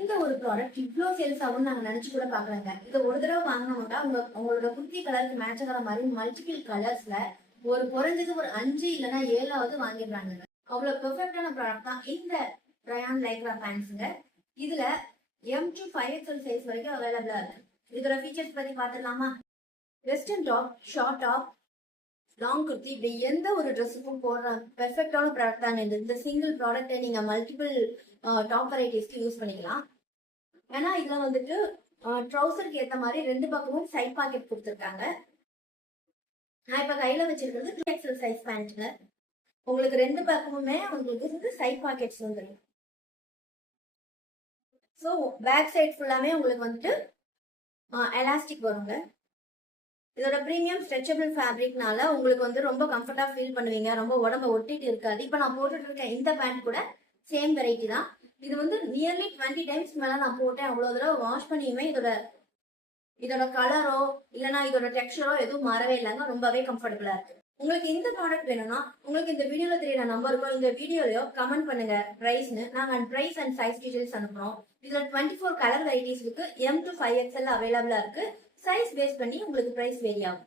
இந்த ஒரு ப்ராடக்ட் இவ்வளோ சேல்ஸ் ஆகும்னு நாங்கள் நினைச்சு கூட பார்க்கலங்க. இதை ஒரு தடவை வாங்கினோம்னா உங்களோட குர்த்தி கலருக்கு மேட்ச் ஆகிற மாதிரி மல்டிபிள் கலர்ஸ்ல ஒரு குறைஞ்சது ஒரு 5 இல்லைன்னா 7ஆவது வாங்கிடுறாங்க. அவ்வளோ பெர்ஃபெக்டான ப்ராடக்ட் தான் இந்த ரயான் லைக்ரா பேண்ட்ஸுங்க. இதுல M to 5XL சைஸ் வரைக்கும் அவைலபிளா இருக்கு. இதோட ஃபீச்சர்ஸ் பத்தி பார்த்துடலாமா? Western top, short top, long kurti, இப்படி எந்த ஒரு ட்ரெஸ்ஸுக்கும் போடுற பெர்ஃபெக்டான ப்ராடக்ட் தான் இந்த சிங்கிள் ப்ராடக்ட்டை நீங்க மல்டிபிள் டாப் வெரைட்டிஸ்க்கு யூஸ் பண்ணிக்கலாம். ஏன்னா இதுல வந்துட்டு ட்ரௌசருக்கு ஏற்ற மாதிரி 2 பக்கமும் சைட் பாக்கெட் கொடுத்துருக்காங்க. நான் இப்ப கையில வச்சிருக்கிறது 2XL சைஸ் பேண்ட்ல. உங்களுக்கு 2 பக்கமுமே உங்களுக்கு சைட் பாக்கெட்ஸ் வந்துடும். ஸோ பேக் சைட் ஃபுல்லாமே உங்களுக்கு வந்துட்டு எலாஸ்டிக் வருங்க. இதோட ப்ரீமியம் ஸ்ட்ரெச்சபிள் ஃபேப்ரிக்னால உங்களுக்கு வந்து ரொம்ப கம்ஃபர்டா ஃபீல் பண்ணுவீங்க. ரொம்ப உடம்ப ஒட்டிட்டு இருக்காது. இப்போ நான் போட்டுட்டு இருக்கேன் இந்த பேண்ட் கூட சேம் வெரைட்டி தான். இது வந்து நியர்லி 20 டைம்ஸ் மேல நான் போட்டேன். அவ்வளவு தடவை வாஷ் பண்ணியுமே இதோட கலரோ இல்லைன்னா இதோட டெக்ஸ்டரோ எதுவும் மாறவே இல்லைங்க. ரொம்பவே கம்ஃபர்டபுளா இருக்கு. உங்களுக்கு இந்த ப்ராடக்ட் வேணும்னா உங்களுக்கு இந்த வீடியோல தெரியுற நம்பருக்கோ இந்த வீடியோலயோ கமெண்ட் பண்ணுங்க பிரைஸ்னு. நாங்க பிரைஸ் அண்ட் சைஸ் டீடைல்ஸ் அனுப்புறோம். இதுல 24 கலர் வெரைட்டிஸ் இருக்கு. M to 5XL அவைலபிளா இருக்கு. சைஸ் பேஸ் பண்ணி உங்களுக்கு பிரைஸ் வேரி ஆகும்.